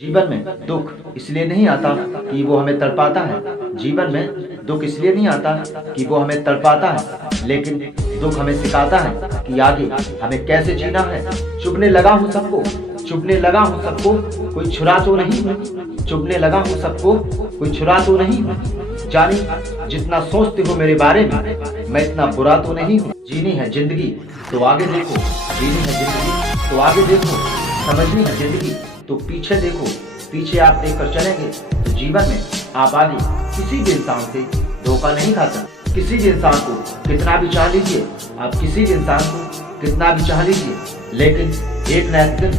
जीवन में दुख इसलिए नहीं आता कि वो हमें तड़पाता है। जीवन में दुख इसलिए नहीं आता कि वो हमें तड़पाता है, लेकिन दुख हमें सिखाता है कि आगे हमें कैसे जीना है। चुभने लगा हूँ सबको, चुभने लगा हूँ सबको, कोई छुरा तो नहीं हूँ। चुभने लगा हूँ सबको, कोई छुरा तो नहीं हूँ। जानी जितना सोचते हो मेरे बारे में, मैं इतना बुरा तो नहीं हूँ। जीनी है जिंदगी तो आगे देखो, जीनी है जिंदगी तो आगे देखो, समझनी है जिंदगी तो पीछे देखो। पीछे आप देखकर चलेंगे तो जीवन में आप आगे किसी भी इंसान से धोखा नहीं खा सकते। किसी भी इंसान को कितना भी चाह लीजिए, आप किसी भी इंसान को कितना भी चाह लीजिए, लेकिन एक न एक दिन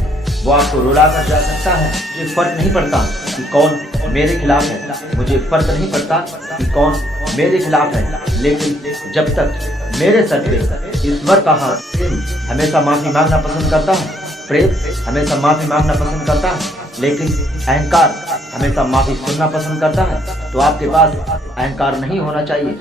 वो आपको रुला कर जा सकता है। मुझे फर्क नहीं पड़ता कि कौन मेरे खिलाफ है, मुझे फर्क नहीं पड़ता कि कौन मेरे खिलाफ है, लेकिन जब तक मेरे सर पे ईश्वर का हाथ हमेशा माफी मांगना पसंद करता है। प्रेम हमेशा माफी मांगना पसंद करता है, लेकिन अहंकार हमेशा माफी सुनना पसंद करता है। तो आपके पास अहंकार नहीं होना चाहिए,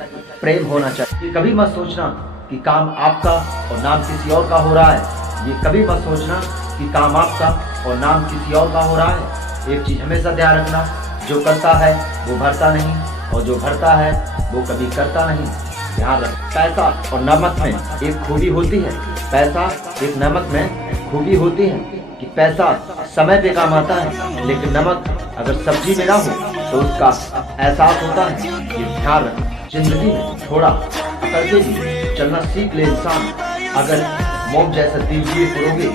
प्रेम होना चाहिए। कभी मत सोचना कि काम आपका और नाम किसी और का हो रहा है। ये कभी मत सोचना कि काम आपका और नाम किसी और का हो रहा है। एक चीज हमेशा ध्यान रखना, जो करता है वो भरता नहीं, और जो भरता है वो कभी करता नहीं। ध्यान रख, पैसा और नमक में एक खूबी होती है। पैसा एक नमक में खूबी होती है कि पैसा समय पे काम आता है, लेकिन नमक अगर सब्जी में ना हो तो उसका एहसास होता है। ये ध्यान रख, जिंदगी में थोड़ा करके भी चलना सीख ले इंसान। अगर मोम जैसा दिल दिए करोगे,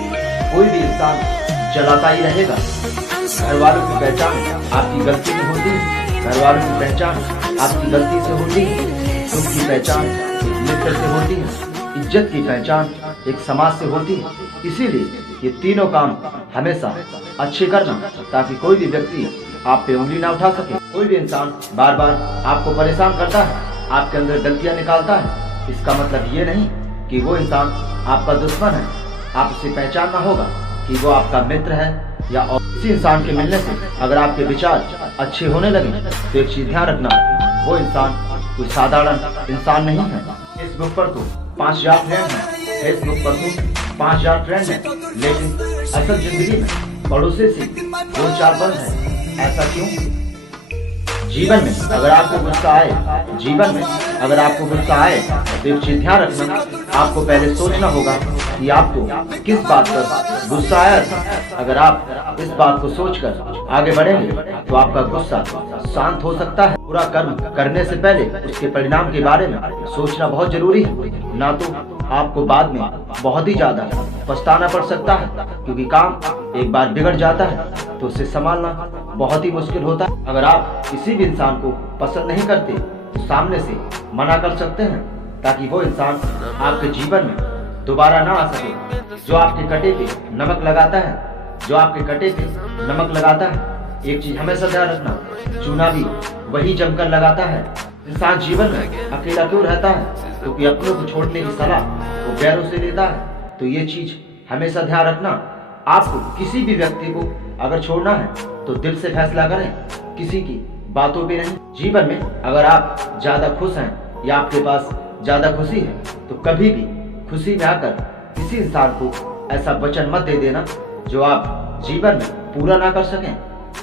कोई भी इंसान जलाता ही रहेगा। घर वालों की पहचान आपकी गलती में होती है, घर वालों की पहचान आपकी गलती से होती है, दुख की पहचान एक मित्र से होती है, इज्जत की पहचान एक समाज से होती है। इसीलिए ये तीनों काम हमेशा अच्छे करना, ताकि कोई भी व्यक्ति आप पे उंगली ना उठा सके। कोई भी इंसान बार बार आपको परेशान करता है, आपके अंदर गलतियां निकालता है, इसका मतलब ये नहीं कि वो इंसान आपका दुश्मन है। आप उसे पहचानना होगा कि वो आपका मित्र है या और किसी इंसान के मिलने से अगर आपके विचार अच्छे होने लगे तो एक चीज ध्यान रखना, वो इंसान कोई साधारण इंसान नहीं है। फेसबुक पर तो 5000 फ्रेंड हैं, फेसबुक पर तो 5000 फ्रेंड हैं, लेकिन असल जिंदगी में पड़ोसी से 2-4 बंद है। ऐसा क्यों? जीवन में अगर आपको गुस्सा आए, जीवन में अगर आपको गुस्सा आए तो एक चीज ध्यान रखना, आपको पहले सोचना होगा कि आपको किस बात पर गुस्सा आया था। अगर आप इस बात को सोचकर आगे बढ़ेंगे तो आपका गुस्सा शांत हो सकता है। पूरा कर्म करने से पहले उसके परिणाम के बारे में सोचना बहुत जरूरी है, ना तो आपको बाद में बहुत ही ज्यादा पछताना पड़ सकता है, क्योंकि काम एक बार बिगड़ जाता है तो उसे संभालना बहुत ही मुश्किल होता है। अगर आप किसी भी इंसान को पसंद नहीं करते तो सामने से मना कर सकते हैं, ताकि वो इंसान आपके जीवन में दोबारा ना आ सके। जो आपके कटे पे नमक लगाता है, जो आपके कटे पे नमक लगाता है, एक चीज हमेशा ध्यान रखना, चूना भी वही जमकर लगाता है। इंसान जीवन में अकेला क्यों रहता है? क्योंकि अपनों को छोड़ने की सलाह वो गैरों से लेता है। तो ये चीज हमेशा ध्यान रखना, आपको किसी भी व्यक्ति को अगर छोड़ना है तो दिल से फैसला करें, किसी की बातों पे नहीं। जीवन में अगर आप ज्यादा खुश हैं या आपके पास ज्यादा खुशी है तो कभी भी खुशी में आकर किसी इंसान को ऐसा वचन मत दे देना जो आप जीवन में पूरा ना कर सकें।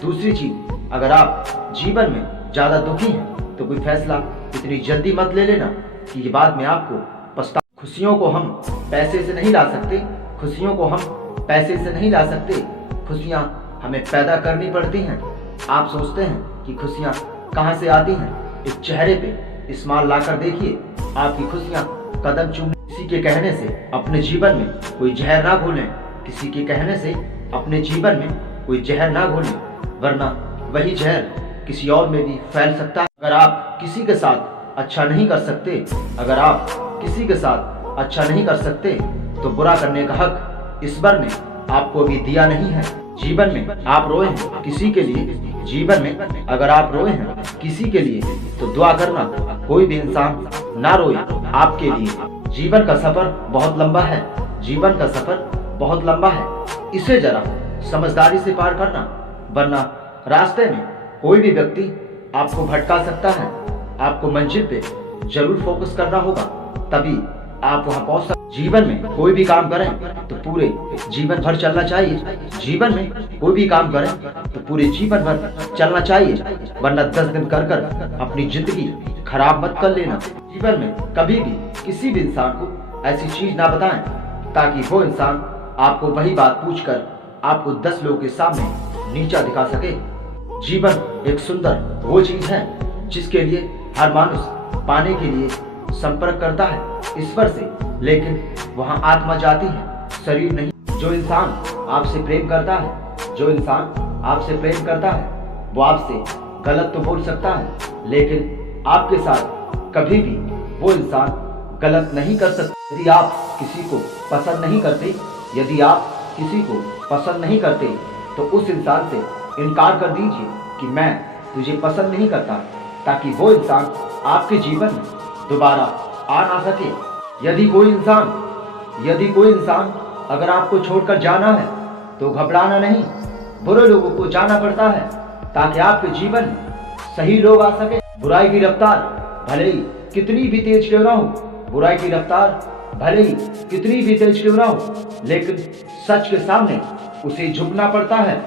दूसरी चीज, अगर आप जीवन में ज्यादा दुखी हैं तो कोई फैसला इतनी जल्दी मत ले लेना कि ये बाद में आपको पछता। खुशियों को हम पैसे से नहीं ला सकते, खुशियों को हम पैसे से नहीं ला सकते, खुशियाँ हमें पैदा करनी पड़ती हैं। आप सोचते हैं कि खुशियाँ कहाँ से आती हैं? इस चेहरे पे स्माइल लाकर देखिए, आपकी खुशियाँ कदम चूम। किसी के कहने से अपने जीवन में कोई जहर ना घोलें, किसी के कहने से अपने जीवन में कोई जहर ना घोलें, वरना वही जहर किसी और में भी फैल सकता है। अगर आप किसी के साथ अच्छा नहीं कर सकते, अगर आप किसी के साथ अच्छा नहीं कर सकते तो बुरा करने का हक ईश्वर ने आपको भी दिया नहीं है। जीवन में आप रोए हैं किसी के लिए, जीवन में अगर आप रोए हैं किसी के लिए तो दुआ करना कोई भी इंसान ना रोए आपके लिए। जीवन का सफर बहुत लंबा है, जीवन का सफर बहुत लंबा है, इसे जरा समझदारी से पार करना, वरना रास्ते में कोई भी व्यक्ति आपको भटका सकता है। आपको मंजिल पे जरूर फोकस करना होगा, तभी आप वहाँ पहुँच सकते। जीवन में कोई भी काम करें तो पूरे जीवन भर चलना चाहिए। जीवन में कोई भी काम करें तो पूरे जीवन भर चलना चाहिए, वरना 10 दिन कर कर अपनी जिंदगी खराब मत कर लेना। जीवन में कभी भी किसी भी इंसान को ऐसी चीज ना बताएं ताकि वो इंसान आपको वही बात पूछकर आपको 10 लोगों के सामने नीचा दिखा सके। जीवन एक सुंदर वो चीज है जिसके लिए हर मानुष पाने के लिए संपर्क करता है ईश्वर से, लेकिन वहाँ आत्मा जाती है, शरीर नहीं। जो इंसान आपसे प्रेम करता है, जो इंसान आपसे प्रेम करता है, वो आपसे गलत तो बोल सकता है, लेकिन आपके साथ कभी भी वो इंसान गलत नहीं कर सकता। यदि आप किसी को पसंद नहीं करते, यदि आप किसी को पसंद नहीं करते, तो उस इंसान से इनकार कर दीजिए कि मैं तुझे पसंद नहीं करता, ताकि वो इंसान आपके जीवन में दोबारा आ ना सके। यदि कोई इंसान अगर आपको छोड़कर जाना है तो घबराना नहीं। बुरे लोगों को जाना पड़ता है ताकि आपके जीवन में सही लोग आ सके। बुराई की रफ्तार भले ही कितनी भी तेज क्यों ना हो, बुराई की रफ्तार भले ही कितनी भी तेज क्यों ना हो, लेकिन सच के सामने उसे झुकना पड़ता है।